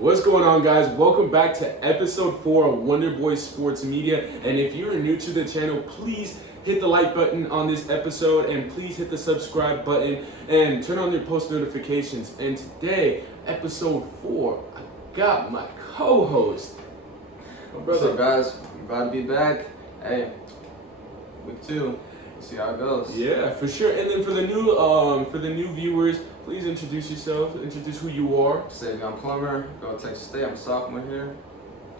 What's going on, guys? Welcome back to episode 4 of WonderBoy Sports Media. And if you're new to the channel, please hit the like button on this episode and please hit the subscribe button and turn on your post notifications. And today, episode 4, I got my co-host. What's up, guys? I'm glad to be back. Hey, week 2. We'll see how it goes. Yeah, for sure. And then for the new viewers, please introduce yourself. Introduce who you are. Savion Plummer, go to Texas State. I'm a sophomore here.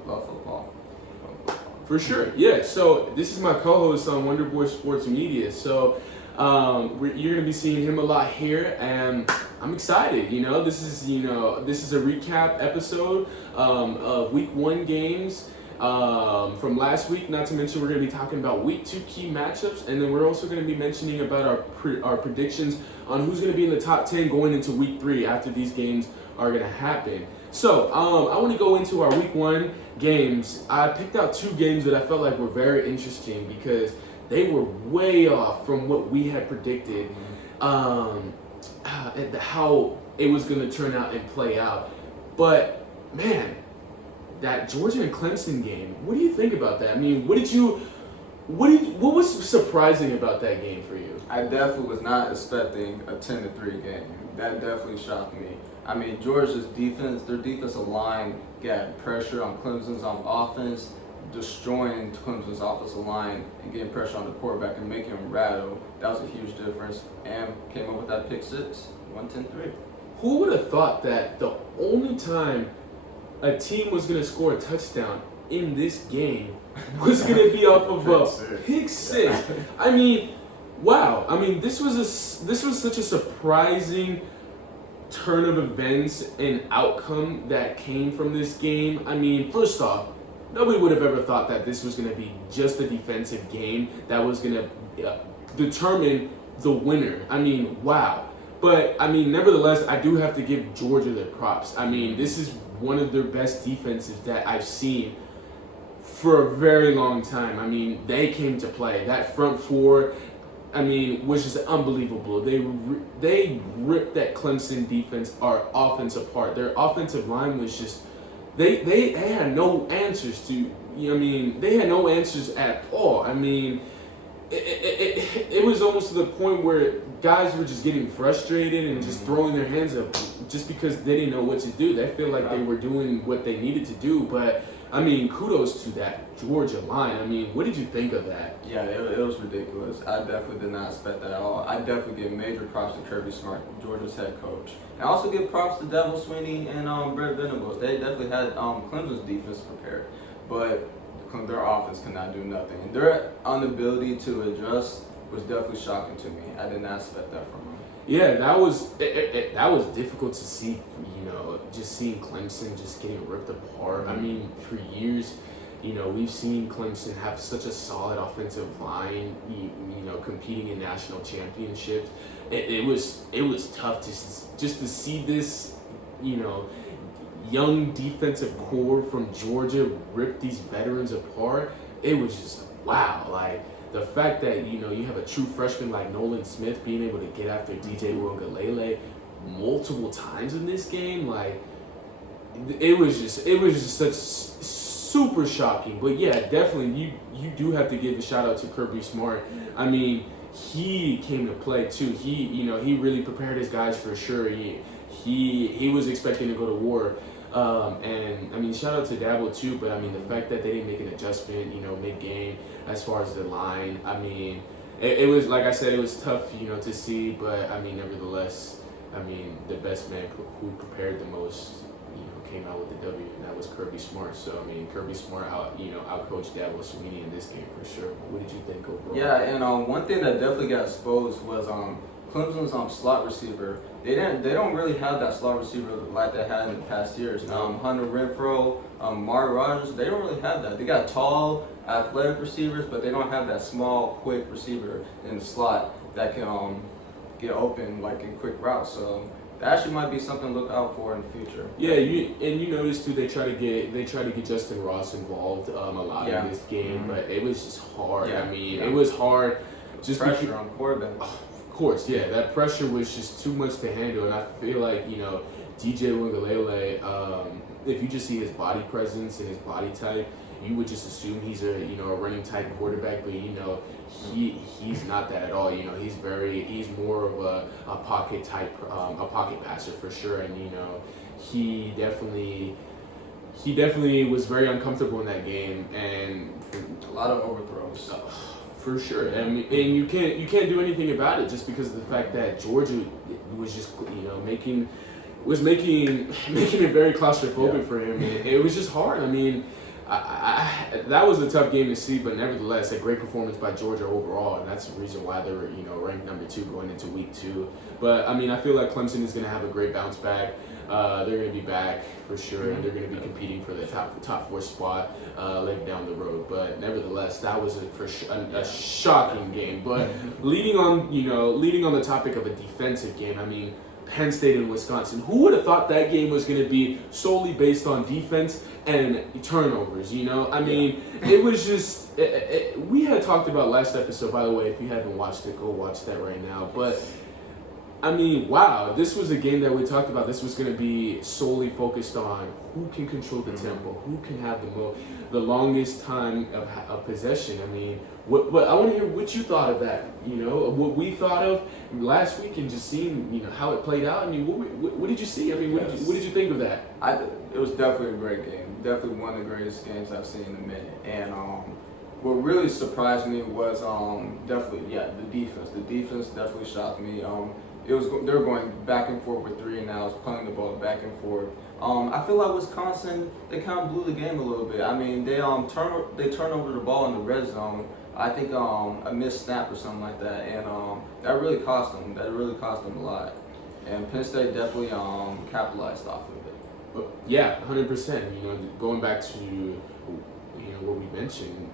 Love football. For sure, yeah. So this is my co-host on WonderBoy Sports Media. So you're gonna be seeing him a lot here, and I'm excited. This is a recap episode of Week 1 games from last week. Not to mention, we're gonna be talking about Week 2 key matchups, and then we're also gonna be mentioning about our predictions on who's gonna be in the top 10 going into Week 3 after these games are gonna happen. So I want to go into our Week 1 games. I picked out 2 games that I felt like were very interesting because they were way off from what we had predicted, and how it was going to turn out and play out. But man, that Georgia and Clemson game, what do you think about that? I mean, what was surprising about that game for you? I definitely was not expecting a 10-3 game. That definitely shocked me. I mean, Georgia's defense, their defensive line got pressure on Clemson's offense, destroying Clemson's offensive line and getting pressure on the quarterback and making him rattle. That was a huge difference, and came up with that pick 6, 1-10-3. Who would have thought that the only time a team was going to score a touchdown in this game was going to be off of a pick 6? I mean, wow. I mean, this was such a surprising turn of events and outcome that came from this game. I mean, first off, nobody would have ever thought that this was going to be just a defensive game that was going to determine the winner. I mean, wow. But, I mean, nevertheless, I do have to give Georgia their props. I mean, this is one of their best defenses that I've seen for a very long time. I mean, they came to play. That front four, I mean, was just unbelievable. They ripped that Clemson defense, our offense apart. Their offensive line was just, they had no answers to, they had no answers at all. I mean, it was almost to the point where guys were just getting frustrated and just throwing their hands up just because they didn't know what to do. They feel like they were doing what they needed to do, but I mean, kudos to that Georgia line. I mean, what did you think of that? Yeah, it was ridiculous. I definitely did not expect that at all. I definitely give major props to Kirby Smart, Georgia's head coach. And I also give props to Devil Sweeney and Brett Venables. They definitely had Clemson's defense prepared, but their offense could not do nothing. And their inability to adjust was definitely shocking to me. I did not expect that from them. Yeah, that was difficult to see. Just seeing Clemson just getting ripped apart. I mean, for years, we've seen Clemson have such a solid offensive line. Competing in national championships. It was tough just to see this. Young defensive core from Georgia rip these veterans apart. It was just wow. Like the fact that you have a true freshman like Nolan Smith being able to get after DJ Uiagalelei multiple times in this game, like it was just such super shocking. But yeah, definitely you do have to give a shout out to Kirby Smart. I mean, he came to play too. He really prepared his guys for sure. He was expecting to go to war. And I mean, shout out to Dabo too, but I mean, the fact that they didn't make an adjustment, mid-game as far as the line, I mean, it was, like I said, it was tough, to see, but I mean, nevertheless, I mean, the best man who prepared the most, came out with the W, and that was Kirby Smart. So, I mean, Kirby Smart outcoached Dabo Sweeney in this game for sure. What did you think overall? Yeah, and one thing that definitely got exposed was Clemson's slot receiver. They don't really have that slot receiver like they had in the past years. Hunter Renfrow, Mark Rogers, they don't really have that. They got tall, athletic receivers, but they don't have that small, quick receiver in the slot that can get open like in quick routes. So that actually might be something to look out for in the future. Yeah, you notice too. They try to get Justin Ross involved a lot in this game, but it was just hard. Yeah. I mean, it was hard. Just pressure on quarterback. Of course, yeah, that pressure was just too much to handle, and I feel like DJ Uiagalelei, if you just see his body presence and his body type, you would just assume he's a a running type quarterback, but he's not that at all. He's more of a pocket type, a pocket passer for sure, and he definitely was very uncomfortable in that game, and a lot of overthrows. For sure, and you can't do anything about it just because of the fact that Georgia was just making it very claustrophobic for him. And it was just hard. I mean, that was a tough game to see, but nevertheless, a great performance by Georgia overall, and that's the reason why they were ranked number 2 going into week 2. But I mean, I feel like Clemson is going to have a great bounce back. They're going to be back for sure, and they're going to be competing for the top 4 spot later down the road. But nevertheless, that was a shocking game. But leading on the topic of a defensive game, I mean, Penn State and Wisconsin. Who would have thought that game was going to be solely based on defense and turnovers? I mean, it was just we had talked about last episode. By the way, if you haven't watched it, go watch that right now. But I mean, wow, this was a game that we talked about. This was going to be solely focused on who can control the tempo, who can have the longest time of possession. I mean, what I want to hear what you thought of that. What we thought of last week, and just seeing how it played out. I mean, what did you see? I mean, what did you think of that? It was definitely a great game. Definitely one of the greatest games I've seen in a minute. And what really surprised me was definitely the defense. The defense definitely shocked me. They were going back and forth with 3 and outs, punting the ball back and forth. I feel like Wisconsin, they kind of blew the game a little bit. I mean, they turned over the ball in the red zone. I think a missed snap or something like that, and that really cost them. That really cost them a lot. And Penn State definitely capitalized off of it. Yeah, 100%. Going back to what we mentioned.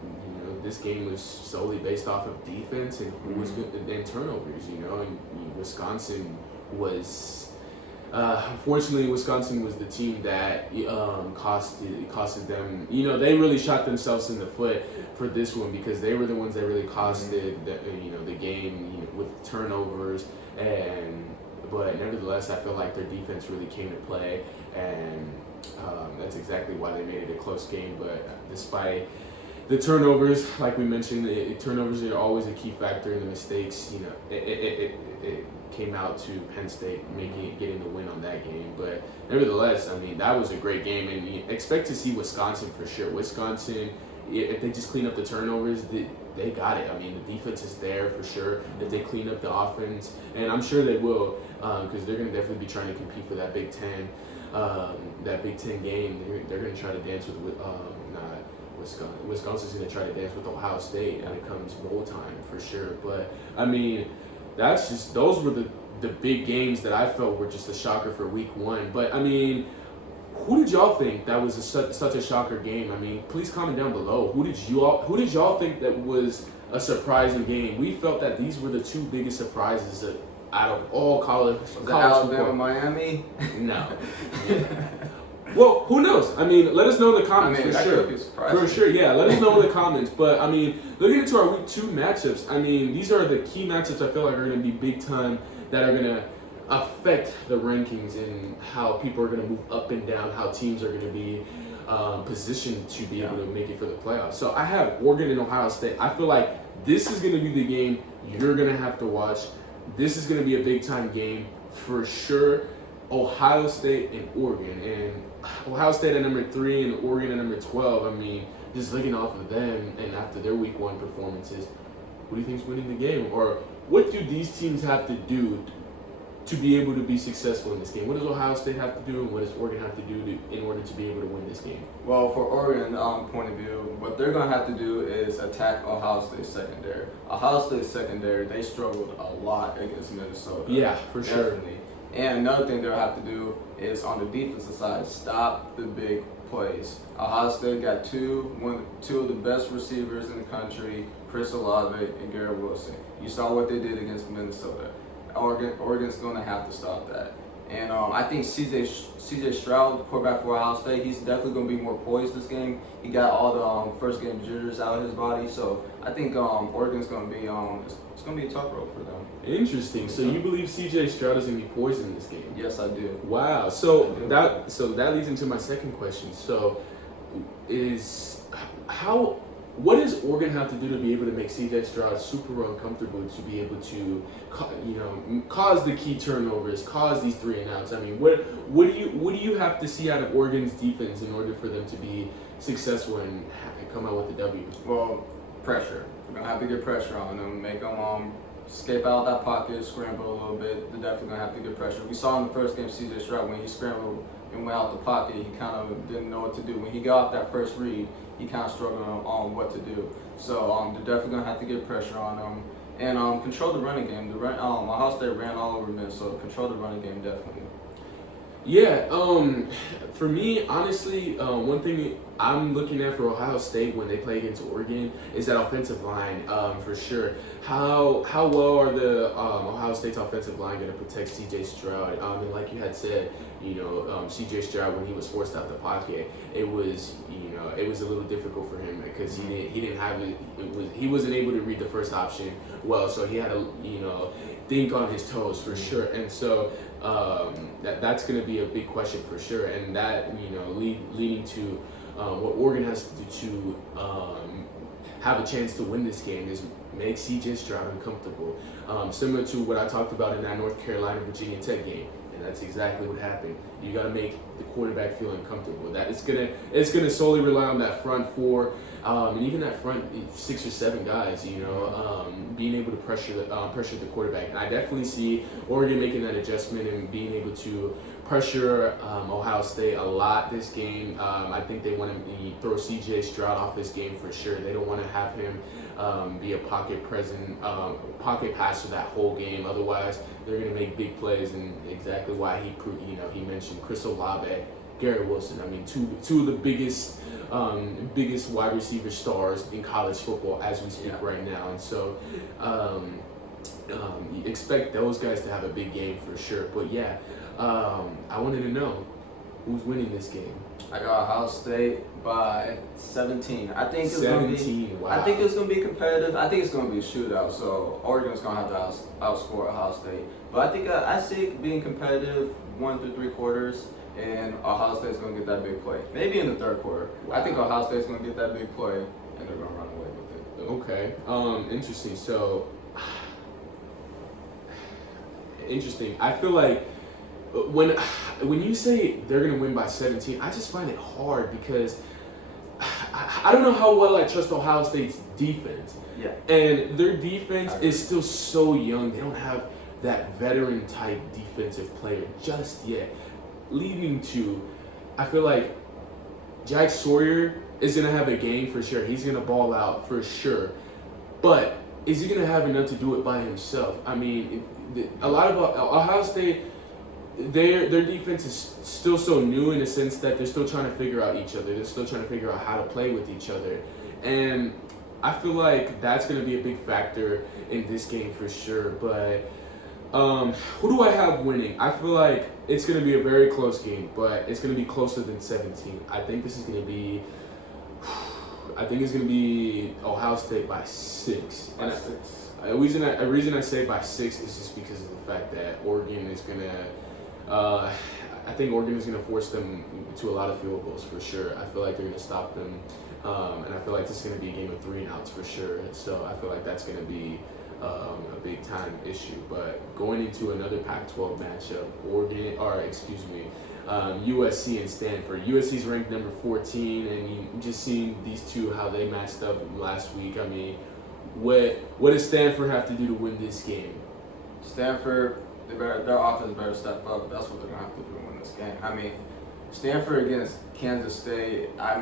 This game was solely based off of defense and who was good and turnovers. And Wisconsin was. Unfortunately, Wisconsin was the team that costed them. They really shot themselves in the foot for this one because they were the ones that really costed the game with turnovers. But nevertheless, I feel like their defense really came to play, and that's exactly why they made it a close game. But despite the turnovers, like we mentioned, turnovers are always a key factor in the mistakes. It came out to Penn State getting the win on that game. But nevertheless, I mean, that was a great game, and you expect to see Wisconsin for sure. Wisconsin, if they just clean up the turnovers, they got it. I mean, the defense is there for sure. If they clean up the offense, and I'm sure they will, because they're going to definitely be trying to compete for that Big Ten game. They're going to try to dance with Wisconsin's going to try to dance with Ohio State when it comes bowl time for sure. But I mean, those were the big games that I felt were just a shocker for week 1. But I mean, who did y'all think that was such a shocker game? I mean, please comment down below. Who did y'all think that was a surprising game? We felt that these were the 2 biggest surprises out of all college. Alabama, Miami? No. Well, who knows? I mean, let us know in the comments for sure. For sure, yeah. Let us know in the comments. But I mean, looking into our week 2 matchups, I mean, these are the key matchups I feel like are going to be big time that are going to affect the rankings and how people are going to move up and down, how teams are going to be positioned to be able to make it for the playoffs. So I have Oregon and Ohio State. I feel like this is going to be the game you're going to have to watch. This is going to be a big time game for sure. Ohio State and Oregon, and Ohio State at number 3 and Oregon at number 12. I mean, just looking off of them and after their week 1 performances, who do you think is winning the game? Or what do these teams have to do to be able to be successful in this game? What does Ohio State have to do, and what does Oregon have to do in order to be able to win this game? Well, for Oregon point of view, what they're going to have to do is attack Ohio State's secondary. Ohio State's secondary, they struggled a lot against Minnesota. Yeah, for sure. Definitely. And another thing they'll have to do is on the defensive side, stop the big plays. Ohio State got two of the best receivers in the country, Chris Olave and Garrett Wilson. You saw what they did against Minnesota. Oregon's going to have to stop that. And I think C.J. Stroud, quarterback for Ohio State, he's definitely going to be more poised this game. He got all the first game jitters out of his body. So I think Oregon's going to be it's going to be a tough road for them. Interesting. So you believe C.J. Stroud is going to be poised in this game? Yes, I do. Wow. So that leads into my second question. So what does Oregon have to do to be able to make C.J. Stroud super uncomfortable to be able to, cause the key turnovers, cause these 3-and-outs? I mean, what do you have to see out of Oregon's defense in order for them to be successful and come out with a W? Well, pressure. We're gonna have to get pressure on them, make them escape out of that pocket, scramble a little bit. They're definitely gonna have to get pressure. We saw in the first game C.J. Stroud when he scrambled and went out the pocket, he kind of didn't know what to do. When he got off that first read, he kind of struggled on what to do. So they're definitely gonna have to get pressure on them and control the running game. Ohio State ran all over Minnesota. Control the running game definitely. Yeah, for me, honestly, one thing I'm looking at for Ohio State when they play against Oregon is that offensive line, for sure. How well are the Ohio State's offensive line going to protect C.J. Stroud? And like you had said, C.J. Stroud, when he was forced out the pocket, it was a little difficult for him because he wasn't able to read the first option well, so he had to think on his toes for sure, and so that's going to be a big question for sure, and that leading to what Oregon has to do to have a chance to win this game is make C.J. Stroud uncomfortable, similar to what I talked about in that North Carolina Virginia Tech game. And that's exactly what happened. You got to make the quarterback feel uncomfortable. That it's gonna solely rely on that front four, and even that front 6 or 7 guys. Being able to pressure the quarterback. And I definitely see Oregon making that adjustment and being able to pressure Ohio State a lot this game. I think they want to throw C.J. Stroud off this game for sure. They don't want to have him be a pocket passer that whole game. Otherwise, they're going to make big plays, and exactly why he mentioned Chris Olave, Garrett Wilson. I mean, two of the biggest wide receiver stars in college football as we speak right now, and so expect those guys to have a big game for sure. But yeah, I wanted to know who's winning this game. I got Ohio State by 17. I think it's 17. Wow. I think it's gonna be competitive. I think it's gonna be a shootout. So Oregon's gonna have to outscore Ohio State. But I think I see it being competitive 1 through 3 quarters, and Ohio State's gonna get that big play. Maybe in the third quarter. Wow. I think Ohio State's gonna get that big play, and they're gonna run away with it. Okay. Interesting. So interesting. I feel like when you say they're going to win by 17, I just find it hard because I don't know how well I trust Ohio State's defense. Yeah. And their defense is still so young. They don't have that veteran-type defensive player just yet. Leading to, I feel like Jack Sawyer is going to have a game for sure. He's going to ball out for sure. But is he going to have enough to do it by himself? I mean, a lot of Ohio State, their defense is still so new in the sense that they're still trying to figure out each other. They're still trying to figure out how to play with each other. And I feel like that's going to be a big factor in this game for sure. But who do I have winning? I feel like it's going to be a very close game, but it's going to be closer than 17. I think this is going to be Ohio State by 6. By 6. The reason I say by 6 is just because of the fact that Oregon is going to I think Oregon is going to force them to a lot of field goals for sure. I feel like they're going to stop them, and I feel like this is going to be a game of 3-and-outs for sure. So I feel like that's going to be a big time issue. But going into another Pac-12 matchup, USC and Stanford. USC's ranked number 14, and you just seen these two how they matched up last week. I mean, what does Stanford have to do to win this game? Stanford, their offense better step up. That's what they're gonna have to do to win this game. I mean, Stanford against Kansas State. I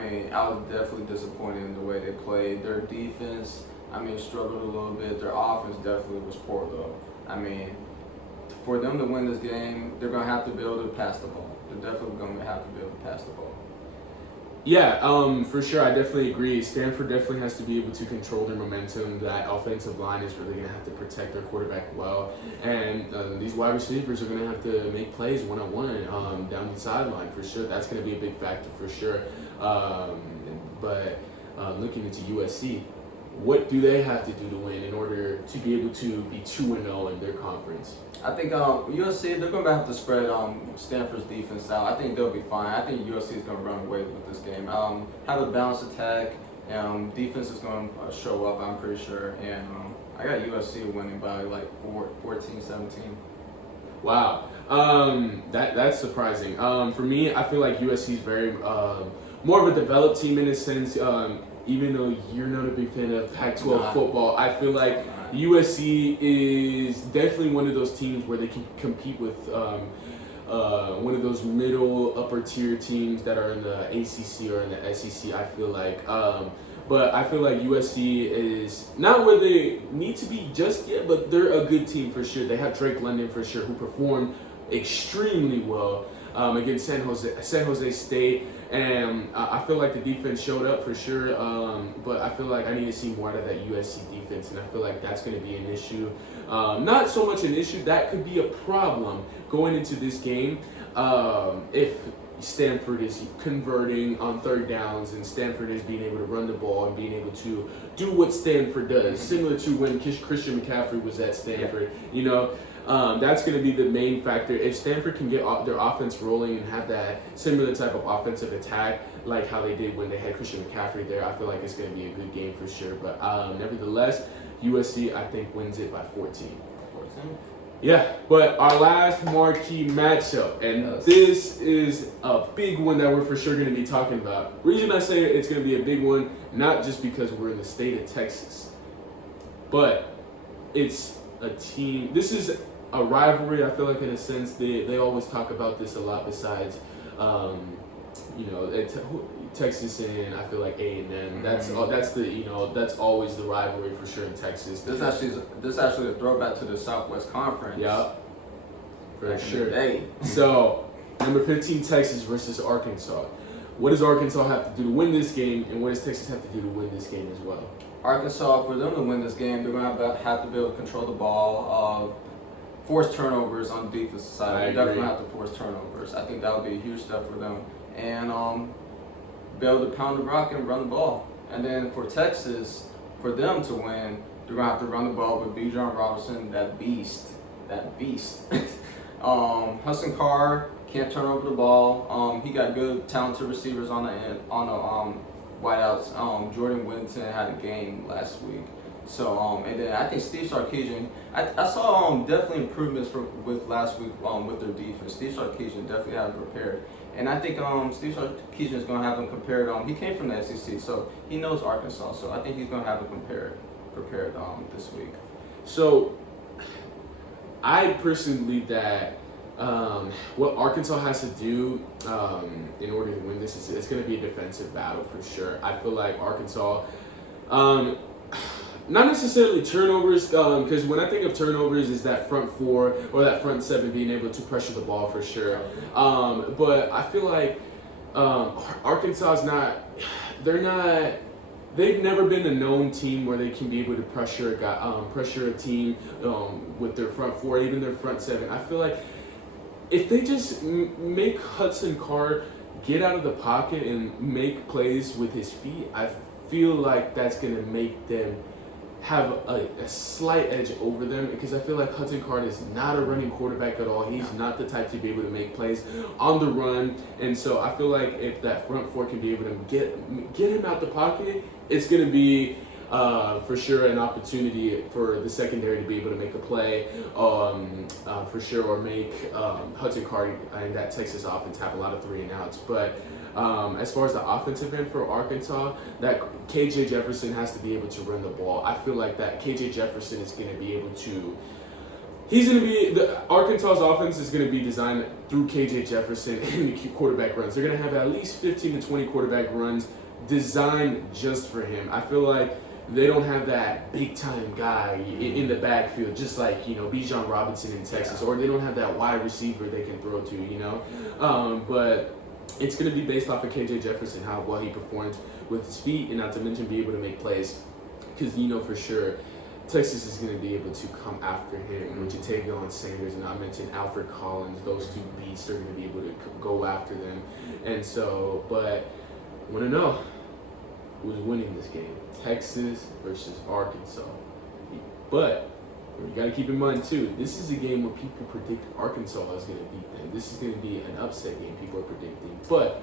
was definitely disappointed in the way they played. Their defense, struggled a little bit. Their offense definitely was poor though. For them to win this game, they're gonna have to be able to pass the ball. They're definitely gonna have to be able to pass the ball. Yeah, for sure. I definitely agree. Stanford definitely has to be able to control their momentum. That offensive line is really going to have to protect their quarterback well. And these wide receivers are going to have to make plays one-on-one down the sideline for sure. That's going to be a big factor for sure. But looking into USC, what do they have to do to win in order to be able to be 2-0 in their conference? I think USC, they're going to have to spread Stanford's defense out. I think they'll be fine. I think USC is going to run away with this game. Have a balanced attack. Defense is going to show up, I'm pretty sure. And I got USC winning by like 14-17. Wow. That's surprising. For me, I feel like USC is very more of a developed team in a sense. Even though you're not a big fan of Pac-12 football, I feel like USC is definitely one of those teams where they can compete with one of those middle upper tier teams that are in the ACC or in the SEC. I feel like, but I feel like USC is not where they need to be just yet, but they're a good team for sure. They have Drake London for sure, who performed extremely well against San Jose State. And I feel like the defense showed up for sure, but I feel like I need to see more out of that USC defense, and I feel like that's going to be an issue. Not so much an issue, that could be a problem going into this game if Stanford is converting on third downs and Stanford is being able to run the ball and being able to do what Stanford does, similar to when Christian McCaffrey was at Stanford, you know. That's going to be the main factor. If Stanford can get their offense rolling and have that similar type of offensive attack like how they did when they had Christian McCaffrey there, I feel like it's going to be a good game for sure. But nevertheless, USC, I think, wins it by 14. 14? Yeah, but our last marquee matchup, and this is a big one that we're for sure going to be talking about. Reason I say it's going to be a big one, not just because we're in the state of Texas, but it's a team. This is a rivalry. I feel like in a sense they always talk about this a lot. Besides, Texas and I feel like A&M. That's always the rivalry for sure in Texas. This actually a throwback to the Southwest Conference. Yeah, for sure. Hey. So number 15 Texas versus Arkansas. What does Arkansas have to do to win this game, and what does Texas have to do to win this game as well? Arkansas, for them to win this game, they're going to have to be able to control the ball, force turnovers on the defensive side. They're definitely going to have to force turnovers. I think that would be a huge step for them. And be able to pound the rock and run the ball. And then for Texas, for them to win, they're going to have to run the ball with Bijan Robinson, that beast. Hudson Carr can't turn over the ball. He got good, talented receivers on the end, on the wideouts. Jordan Whittington had a game last week. So, and then I think Steve Sarkisian, I saw definitely improvements with last week with their defense. Steve Sarkisian definitely had them prepared. And I think Steve Sarkisian is going to have them prepared. He came from the SEC, so he knows Arkansas. So I think he's going to have them prepared this week. So I personally believe that what Arkansas has to do in order to win this is it's going to be a defensive battle for sure. I feel like Arkansas, not necessarily turnovers, because when I think of turnovers, is that front four or that front seven being able to pressure the ball for sure. But I feel like Arkansas is not. They've never been a known team where they can be able to pressure a team with their front four, even their front seven. I feel like if they just make Hudson Carr get out of the pocket and make plays with his feet, I feel like that's going to make them have a slight edge over them, because I feel like Hudson Card is not a running quarterback at all. He's not the type to be able to make plays on the run, and so I feel like if that front four can be able to get him out the pocket, it's going to be for sure an opportunity for the secondary to be able to make a play for sure, or make Hudson Card and that Texas offense have a lot of 3-and-outs. But as far as the offensive end for Arkansas, that KJ Jefferson has to be able to run the ball. I feel like that KJ Jefferson is going to be able to. Arkansas's offense is going to be designed through KJ Jefferson and the quarterback runs. They're going to have at least 15 to 20 quarterback runs designed just for him. I feel like they don't have that big time guy in the backfield, just like Bijan Robinson in Texas, or they don't have that wide receiver they can throw to. But it's going to be based off of KJ Jefferson, how well he performs with his feet, and not to mention be able to make plays. Because for sure, Texas is going to be able to come after him, with Jatavion Sanders, and I mentioned Alfred Collins. Those two beasts are going to be able to go after them. And so, but I want to know, was winning this game. Texas versus Arkansas. But you got to keep in mind, too, this is a game where people predict Arkansas is going to beat them. This is going to be an upset game people are predicting. But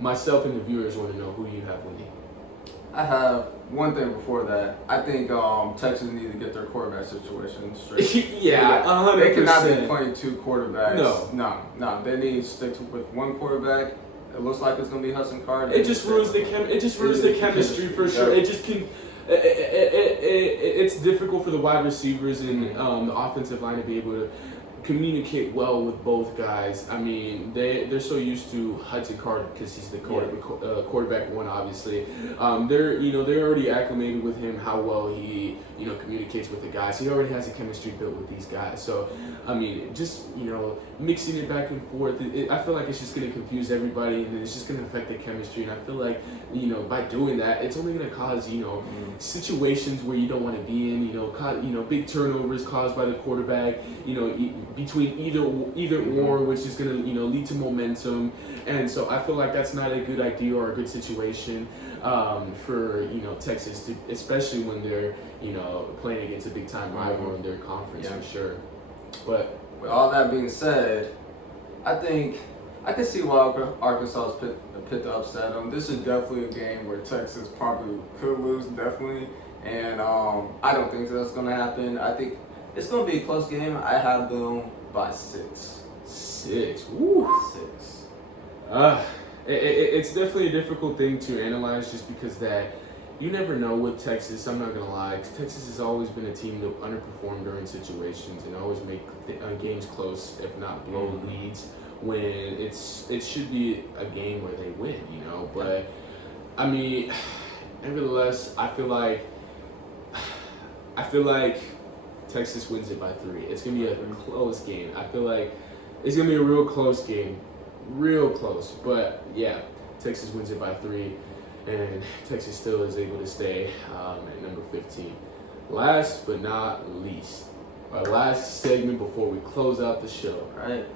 myself and the viewers want to know who you have winning. I have one thing before that. I think Texas needs to get their quarterback situation straight. Yeah, 100%. They cannot be playing two quarterbacks. No. They need to stick with one quarterback. It looks like it's going to be Hudson Card. It just ruins the chemistry for sure. It just can. It's difficult for the wide receivers and the offensive line to be able to communicate well with both guys. I mean, they're so used to Hudson Card because he's the quarterback one, obviously. They're already acclimated with him, how well he communicates with the guys. He already has a chemistry built with these guys. So, I mean, just mixing it back and forth, I feel like it's just going to confuse everybody, and it's just going to affect the chemistry. And I feel like by doing that, it's only going to cause situations where you don't want to be in. Big turnovers caused by the quarterback. Between either or, which is going to lead to momentum, and so I feel like that's not a good idea or a good situation for Texas, especially when they're playing against a big time rival in their conference for sure. But with all that being said, I think I can see why Arkansas picked to upset them. This is definitely a game where Texas probably could lose, definitely, and I don't think that's going to happen. I think it's going to be a close game. I have them by 6. 6. Woo. 6. It's definitely a difficult thing to analyze just because that you never know with Texas. I'm not going to lie. Texas has always been a team that underperformed during situations and always make games close, if not blow leads, when it should be a game where they win, But, I mean, nevertheless, I feel like Texas wins it by 3. It's going to be a close game. I feel like it's going to be a real close game. Real close. But, yeah, Texas wins it by 3. And Texas still is able to stay at number 15. Last but not least, our last segment before we close out the show. Right.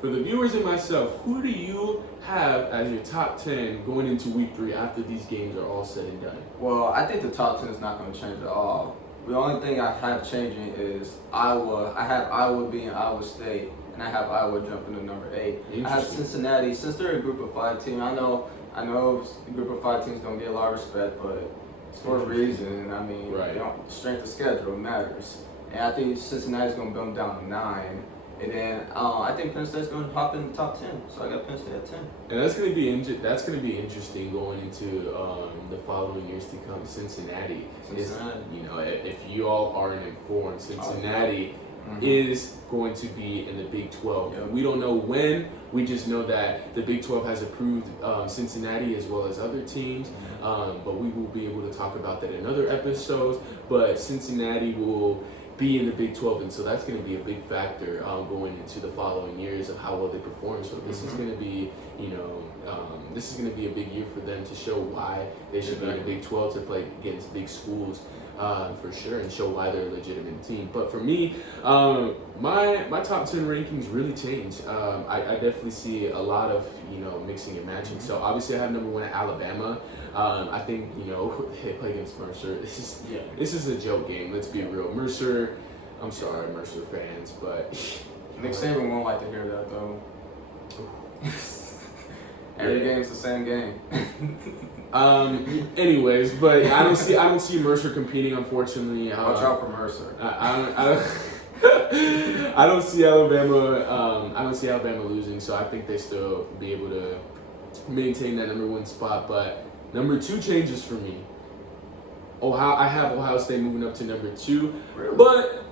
For the viewers and myself, who do you have as your top 10 going into week 3 after these games are all said and done? Well, I think the top 10 is not going to change at all. The only thing I have changing is Iowa. I have Iowa being Iowa State, and I have Iowa jumping to number 8. I have Cincinnati. Since they're a group of 5 team, I know the group of 5 teams don't get a lot of respect, but it's for a reason. I mean, strength of schedule matters. And I think Cincinnati's going to bump down to 9. And then I think Penn State's going to hop in the top 10. So I got Penn State at 10. And that's going to be interesting going into the following years to come. Cincinnati. Is, if you all aren't informed, Cincinnati is going to be in the Big 12. Yep. We don't know when. We just know that the Big 12 has approved Cincinnati as well as other teams. But we will be able to talk about that in other episodes. But Cincinnati will be in the Big 12, and so that's going to be a big factor going into the following years of how well they perform. So this is going to be, this is going to be a big year for them to show why they should be in the Big 12 to play against big schools for sure, and show why they're a legitimate team. But for me, my top 10 rankings really changed. I definitely see a lot of mixing and matching. So obviously I have number 1 at Alabama. I think they play against Mercer. This is a joke game. Let's be real. Mercer. I'm sorry, Mercer fans, but Nick Saban won't like to hear that though. Every game's the same game. Anyways, but I don't see Mercer competing, unfortunately. Watch out for Mercer. I don't see Alabama. I don't see Alabama losing, so I think they still be able to maintain that number 1 spot. But number 2 changes for me. I have Ohio State moving up to number 2, really? But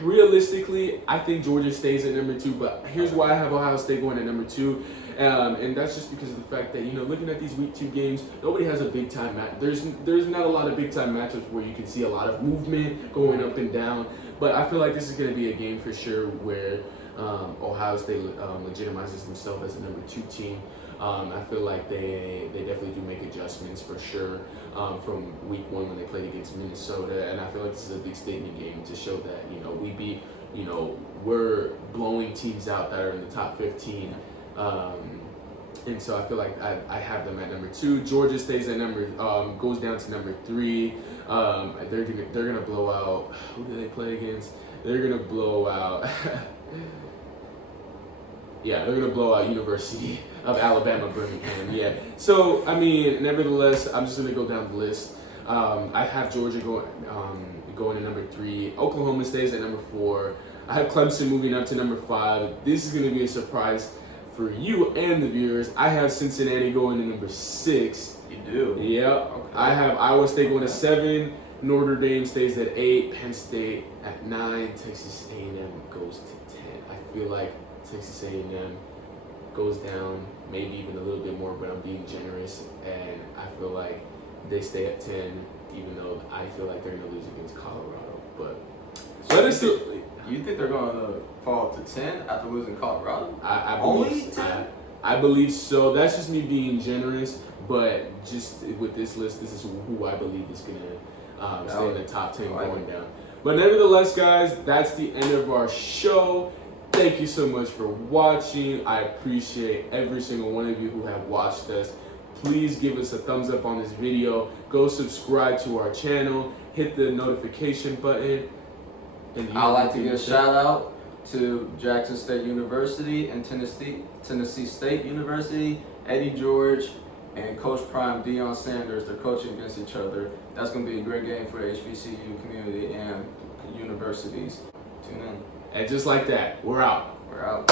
realistically, I think Georgia stays at number 2. But here's why I have Ohio State going at number 2. And that's just because of the fact that, looking at these week 2 games, nobody has a big time match. There's not a lot of big time matchups where you can see a lot of movement going up and down. But I feel like this is going to be a game for sure where Ohio State legitimizes themselves as a number 2 team. I feel like they definitely do make adjustments for sure from week 1 when they played against Minnesota. And I feel like this is a big statement game to show that, we're blowing teams out that are in the top 15. And so I feel like I have them at number 2. Georgia stays at goes down to number 3. They're gonna blow out. Who do they play against? They're gonna blow out. Yeah, they're gonna blow out University of Alabama, Birmingham. Yeah. So I mean, nevertheless, I'm just gonna go down the list. I have Georgia going to number 3. Oklahoma stays at number 4. I have Clemson moving up to number 5. This is gonna be a surprise for you and the viewers. I have Cincinnati going to number 6. You do? Yep. Okay. I have Iowa State going to 7. Notre Dame stays at 8. Penn State at 9. Texas A&M goes to 10. I feel like Texas A&M goes down maybe even a little bit more, but I'm being generous, and I feel like they stay at 10, even though I feel like they're going to lose against Colorado. But let us do. You think they're going to fall to 10 after losing Colorado? I Only believe 10? I believe so. That's just me being generous, but just with this list, this is who I believe is going to stay in the top 10 going down. But nevertheless, guys, that's the end of our show. Thank you so much for watching. I appreciate every single one of you who have watched us. Please give us a thumbs up on this video. Go subscribe to our channel. Hit the notification button. And I'd like to give a shout out to Jackson State University and Tennessee State University. Eddie George and Coach Prime Deion Sanders, they're coaching against each other. That's going to be a great game for the HBCU community and universities. Tune in. And just like that, we're out. We're out.